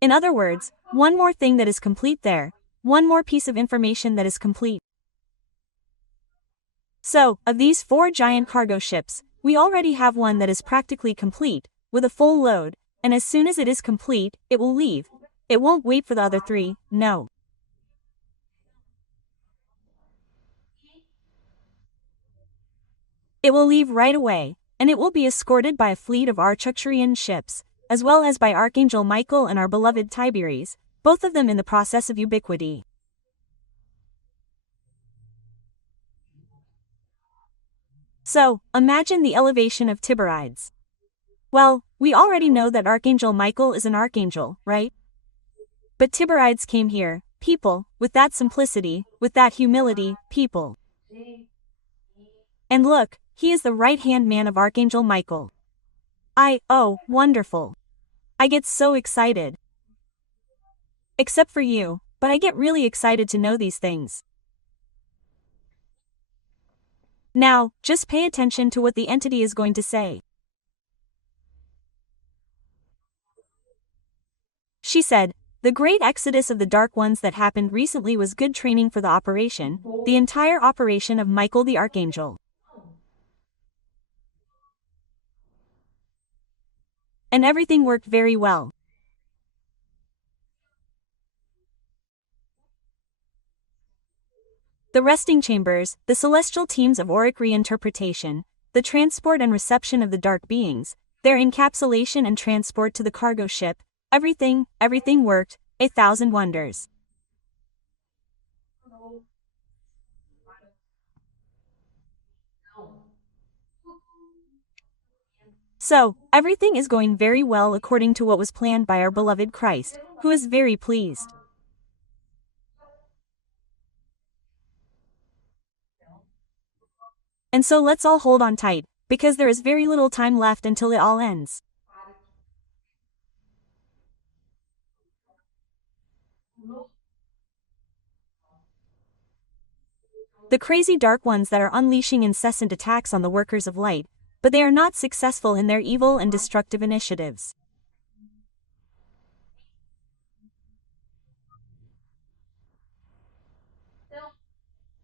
In other words, one more thing that is complete there, one more piece of information that is complete. So, of these 4 giant cargo ships, we already have one that is practically complete, with a full load, and as soon as it is complete, it will leave. It won't wait for the other 3, no. It will leave right away, and it will be escorted by a fleet of Arcturian ships, as well as by Archangel Michael and our beloved Tiberius, both of them in the process of ubiquity. So, imagine the elevation of Tiberides. Well, we already know that Archangel Michael is an archangel, right? But Tiberides came here, people, with that simplicity, with that humility, people. And look, he is the right-hand man of Archangel Michael. Oh, wonderful. I get so excited. Except for you, but I get really excited to know these things. Now, just pay attention to what the entity is going to say. She said, "The great exodus of the dark ones that happened recently was good training for the operation, the entire operation of Michael the Archangel. And everything worked very well. The resting chambers, the celestial teams of auric reinterpretation, the transport and reception of the dark beings, their encapsulation and transport to the cargo ship, everything worked, 1,000 wonders. So, everything is going very well according to what was planned by our beloved Christ, who is very pleased. And so let's all hold on tight, because there is very little time left until it all ends. The crazy dark ones that are unleashing incessant attacks on the workers of light, but they are not successful in their evil and destructive initiatives.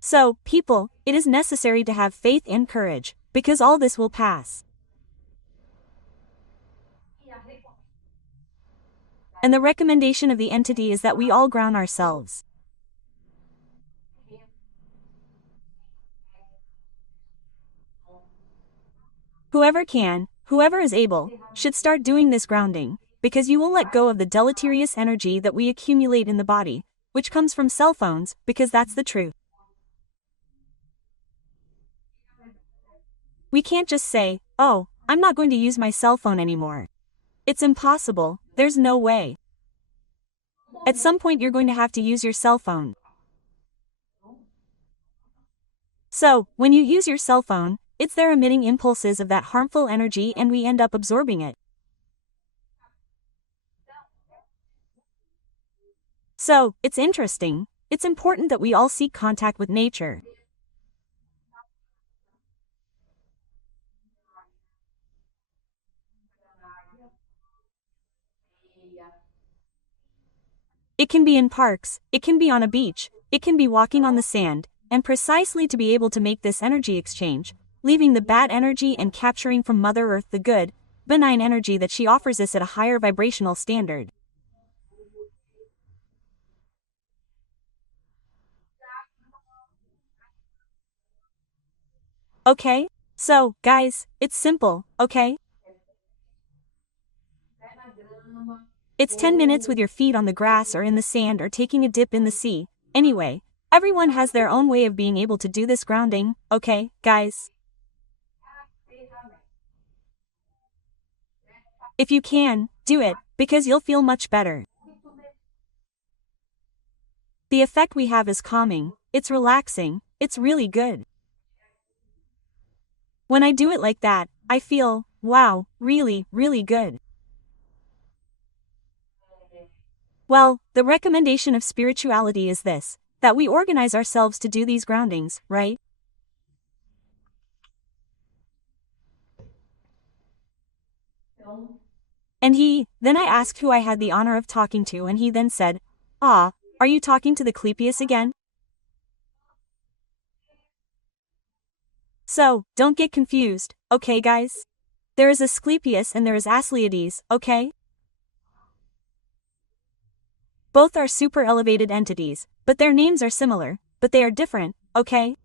So, people, it is necessary to have faith and courage, because all this will pass. And the recommendation of the entity is that we all ground ourselves. Whoever can, whoever is able, should start doing this grounding, because you will let go of the deleterious energy that we accumulate in the body, which comes from cell phones, because that's the truth. We can't just say, "Oh, I'm not going to use my cell phone anymore." It's impossible, there's no way. At some point you're going to have to use your cell phone. So, when you use your cell phone, it's there emitting impulses of that harmful energy and we end up absorbing it. So, it's interesting. It's important that we all seek contact with nature. It can be in parks, it can be on a beach, it can be walking on the sand, and precisely to be able to make this energy exchange, leaving the bad energy and capturing from Mother Earth the good, benign energy that she offers us at a higher vibrational standard. Okay? So, guys, it's simple, okay? It's 10 minutes with your feet on the grass or in the sand or taking a dip in the sea. Anyway, everyone has their own way of being able to do this grounding, okay, guys? If you can, do it, because you'll feel much better. The effect we have is calming, it's relaxing, it's really good. When I do it like that, I feel, wow, really, really good. Well, the recommendation of spirituality is this, that we organize ourselves to do these groundings, right? And then I asked who I had the honor of talking to and he then said, "Ah, are you talking to the Clepius again?" So, don't get confused, okay guys? There is Asclepius and there is Asclepiades, okay? Both are super elevated entities, but their names are similar, but they are different, okay?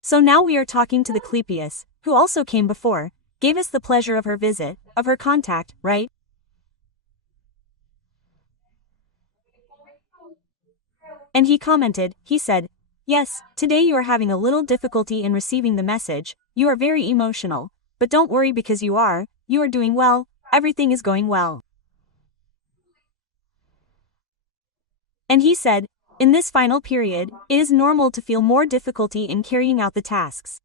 So now we are talking to the Clepius, who also came before, gave us the pleasure of her visit, of her contact, right? And he commented, he said, "Yes, today you are having a little difficulty in receiving the message, you are very emotional, but don't worry because you are doing well, everything is going well." And he said, "In this final period, it is normal to feel more difficulty in carrying out the tasks."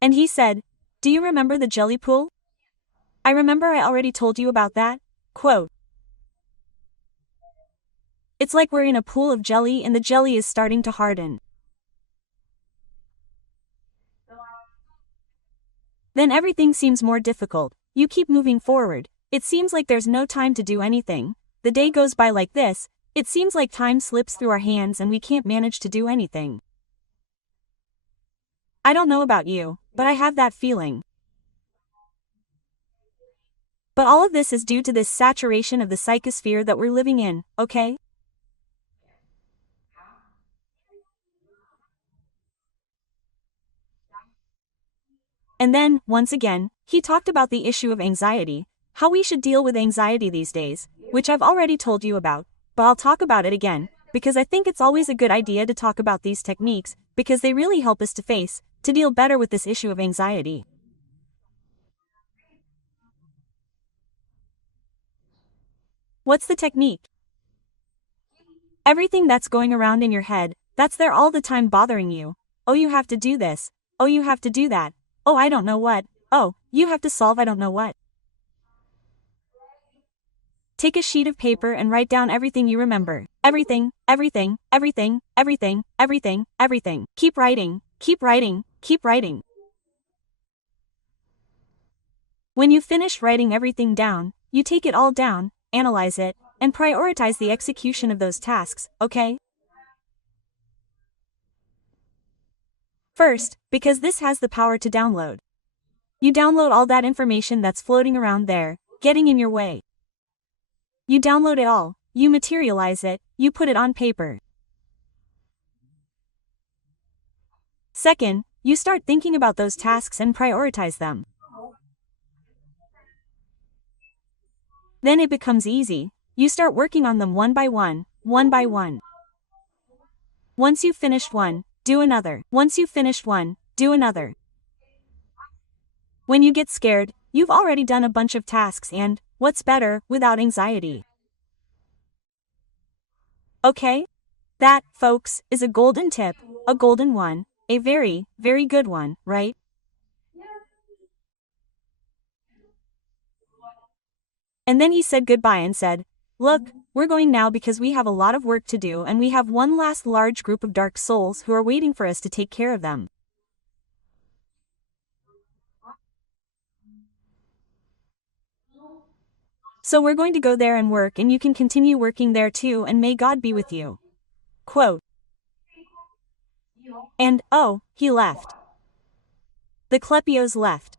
And he said, "Do you remember the jelly pool? I remember I already told you about that, quote. It's like we're in a pool of jelly and the jelly is starting to harden. Then everything seems more difficult, you keep moving forward, it seems like there's no time to do anything, the day goes by like this, it seems like time slips through our hands and we can't manage to do anything. I don't know about you, but I have that feeling. But all of this is due to this saturation of the psychosphere that we're living in, okay? And then, once again, he talked about the issue of anxiety, how we should deal with anxiety these days, which I've already told you about, but I'll talk about it again, because I think it's always a good idea to talk about these techniques, because they really help us to deal better with this issue of anxiety. What's the technique? Everything that's going around in your head, that's there all the time bothering you. Oh, you have to do this. Oh, you have to do that. Oh, I don't know what. Oh, you have to solve I don't know what. Take a sheet of paper and write down everything you remember. Everything, everything, everything, everything, everything, everything. Keep writing, keep writing, keep writing. When you finish writing everything down, you take it all down, analyze it, and prioritize the execution of those tasks, okay? First, because this has the power to download. You download all that information that's floating around there, getting in your way. You download it all, you materialize it, you put it on paper. Second, you start thinking about those tasks and prioritize them. Then it becomes easy, you start working on them one by one, one by one. Once you've finished one, do another. Once you've finished one, do another. When you get scared, you've already done a bunch of tasks and, what's better, without anxiety. Okay? That, folks, is a golden tip, a golden one, a very, very good one, right? And then he said goodbye and said, "Look, we're going now because we have a lot of work to do and we have one last large group of dark souls who are waiting for us to take care of them. So we're going to go there and work and you can continue working there too and may God be with you." Quote. And, oh, he left. The Klepios left.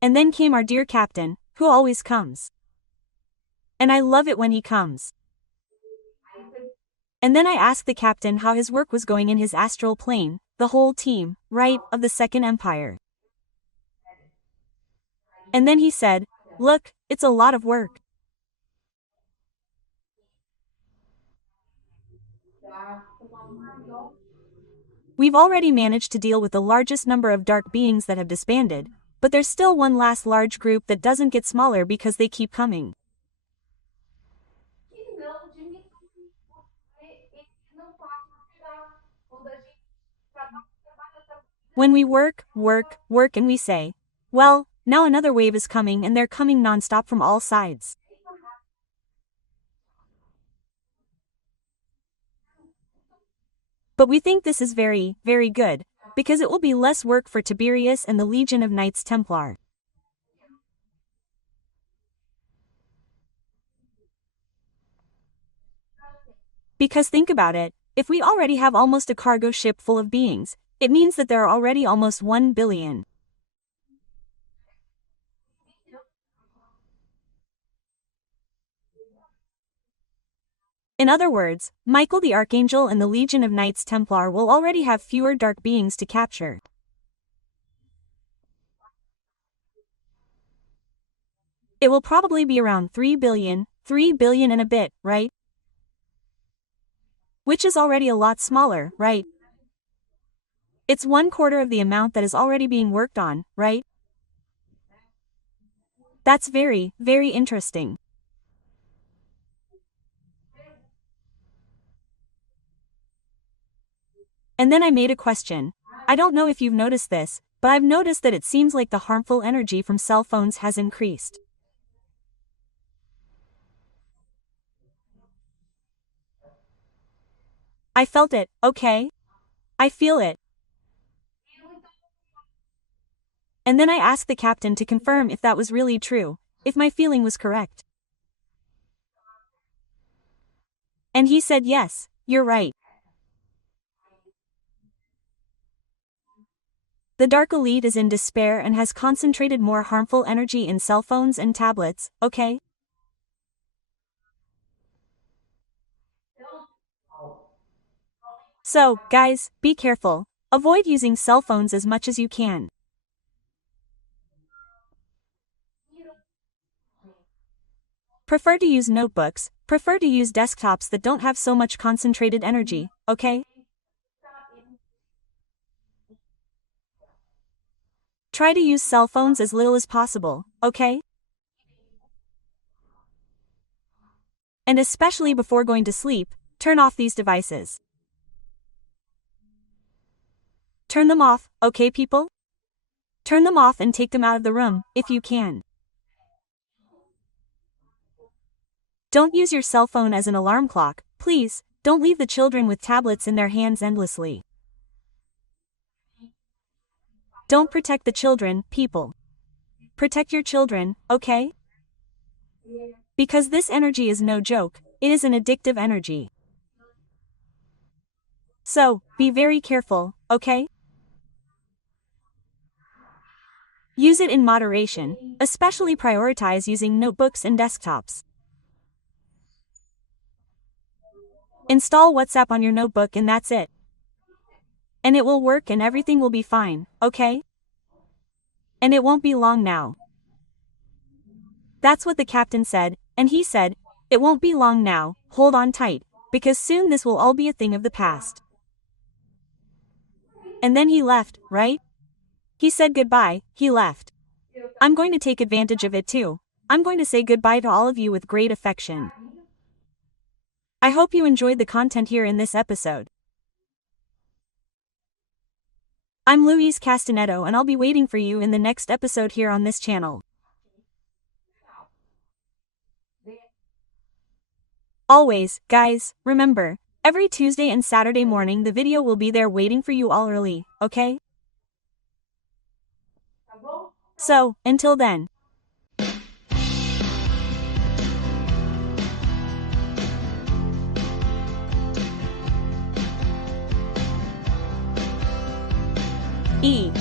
And then came our dear captain, who always comes. And I love it when he comes. And then I asked the captain how his work was going in his astral plane, the whole team, right, of the Second Empire. And then he said, "Look, it's a lot of work. We've already managed to deal with the largest number of dark beings that have disbanded, but there's still one last large group that doesn't get smaller because they keep coming. When we work, and we say, well, now another wave is coming and they're coming non-stop from all sides. But we think this is very, very good, because it will be less work for Tiberius and the Legion of Knights Templar. Because think about it, if we already have almost a cargo ship full of beings, it means that there are already almost 1 billion. In other words, Michael the Archangel and the Legion of Knights Templar will already have fewer dark beings to capture. It will probably be around 3 billion and a bit, right? Which is already a lot smaller, right? It's 1/4 of the amount that is already being worked on, right? That's very, very interesting. And then I made a question. I don't know if you've noticed this, but I've noticed that it seems like the harmful energy from cell phones has increased. I felt it, okay? I feel it. And then I asked the captain to confirm if that was really true, if my feeling was correct. And he said yes, you're right. The dark elite is in despair and has concentrated more harmful energy in cell phones and tablets, okay? So, guys, be careful. Avoid using cell phones as much as you can. Prefer to use notebooks, prefer to use desktops that don't have so much concentrated energy, okay? Try to use cell phones as little as possible, okay? And especially before going to sleep, turn off these devices. Turn them off, okay people? Turn them off and take them out of the room, if you can. Don't use your cell phone as an alarm clock, please. Don't leave the children with tablets in their hands endlessly. Don't protect the children, people. Protect your children, okay? Because this energy is no joke, it is an addictive energy. So, be very careful, okay? Use it in moderation, especially prioritize using notebooks and desktops. Install WhatsApp on your notebook and that's it. And it will work and everything will be fine, okay? And it won't be long now. That's what the captain said, and he said, it won't be long now, hold on tight, because soon this will all be a thing of the past. And then he left, right? He said goodbye, he left. I'm going to take advantage of it too. I'm going to say goodbye to all of you with great affection. I hope you enjoyed the content here in this episode. I'm Louise Castanhedo and I'll be waiting for you in the next episode here on this channel. Always, guys, remember, every Tuesday and Saturday morning the video will be there waiting for you all early, okay? So, until then.